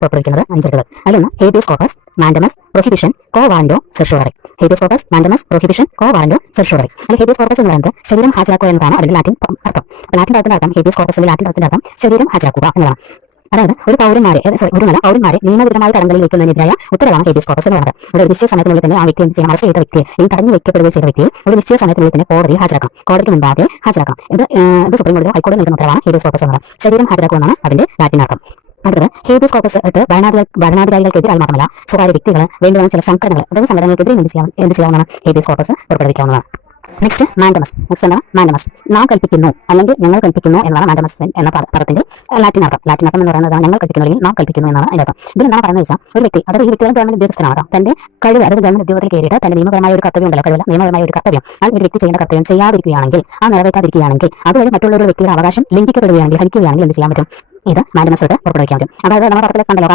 പുറപ്പെടുവിക്കുന്നത് 5 റിട്ടുകൾ. അതിലൊന്ന് habeas corpus, mandamus, prohibition, quo warranto, certiorari. Habeas corpus, mandamus, prohibition, quo warranto, certiorari. അല്ലെങ്കിൽ habeas corpus എന്ന് പറയുന്നത് ശരീരം ഹാജരാക്കുക എന്നതാണ് അതിന്റെ ലാറ്റിൻ അർത്ഥം. ലാറ്റിൻ പദത്തിന്റെ അർത്ഥം ഹേബിയസ് കോർപ്പസിന്റെ ലാറ്റിൻ പദത്തിന്റെ അർത്ഥം ശരീരം ഹാജരാക്കുക എന്നതാണ്. അതായത് ഒരു പൗരന്മാരെ നിയമവിരുദ്ധമായി തടങ്കലിൽ വെക്കുന്നതിനെതിരായ ഉത്തരവാണ് ഹേബിയസ് കോർപ്പസ് എന്ന് പറയുന്നത്. ഒരു നിശ്ചയ സമയത്തിനുള്ളിൽ തന്നെ ആ വ്യക്തി എന്ത് ചെയ്യണം, അറസ്റ്റ് ചെയ്ത വ്യക്തിയെ അല്ലെങ്കിൽ തടഞ്ഞു വെക്കപ്പെടുകയും ചെയ്ത വ്യക്തിയെ ഒരു നിശ്ചയ സമയത്തിനുള്ളിൽ തന്നെ കോടതിയിൽ ഹാജരാക്കണം, കോടതിക്ക് മുമ്പാകെ ഹാജരാക്കണം. ഇത് സുപ്രീം കോടതി ഹൈക്കോടതി നൽകുന്ന ഉത്തരവാണ് ഹേബിയസ് കോർപ്പസ് എന്ന് പറയുന്നത്. ശരീരം ഹാജരാക്കുക എന്നാണ് അതിന്റെ ലാറ്റിൻ അർത്ഥം. അടുത്തത് ഹേബിയസ് കോർപ്പസ് ഭരണാധികാരികൾക്കെതിരായി മാത്രമല്ല സ്വകാര്യ വ്യക്തികൾ വേണ്ടുന്ന ചില സംഘടനകൾ അതായത് സംഘടനകൾക്കെതിരെ എന്ത് ചെയ്യാവുന്നതാണ് ഹേബിയസ് കോർപ്പസ് പുറപ്പെടുവിക്കാവുന്നതാണ്. Next mandamus. എന്താണ് മാൻഡമസ്? നാം കൽപ്പിക്കുന്നു അല്ലെങ്കിൽ ഞങ്ങൾ കൽപ്പിക്കുന്നു എന്നതാണ് മാൻഡമസ് എന്ന പദത്തിന്റെ ലാറ്റിൻ അർത്ഥം. ലാറ്റിൻ അർത്ഥം എന്ന് പറയുന്നത് ഞങ്ങൾ കൽപ്പിക്കുന്നു അല്ലെങ്കിൽ നാം കൽപ്പിക്കുന്നു എന്നാണ് അതിന്റെ അർത്ഥം. ഇതിൽ എന്താണ് പറയുന്നത് വെച്ചാൽ ഒരു വ്യക്തി അതായത് ഈ വ്യക്തികൾ ഗവൺമെന്റ് ഉദ്യോഗസ്ഥനാണ്, തന്റെ കഴിവ് അതായത് ഗവൺമെന്റ് ഉദ്യോഗത്തിൽ കയറിയിട്ട് തന്റെ നിയമപരമായ ഒരു കർത്തവ്യം ഉണ്ടല്ലോ, കഴിവില്ല നിയമപരമായ ഒരു കർത്തവ്യം ആ ഒരു വ്യക്തി ചെയ്യേണ്ട കർത്തവ്യം ചെയ്യാതിരിക്കുകയാണെങ്കിൽ നിറവേറ്റാതിരിക്കുകയാണെങ്കിൽ അതുവഴി മറ്റുള്ള ഒരു വ്യക്തിയുടെ അവകാശം ലംഘിക്കപ്പെടുകയാണെങ്കിൽ ഹനിക്കുകയാണെങ്കിൽ എന്ത് ചെയ്യാൻ പറ്റും? ഇത് മാൻഡമസ് പുറപ്പെടുവിക്കാൻ പറ്റും. അതായത് നമ്മുടെ പത്രത്തിലെ കണ്ടല്ലോ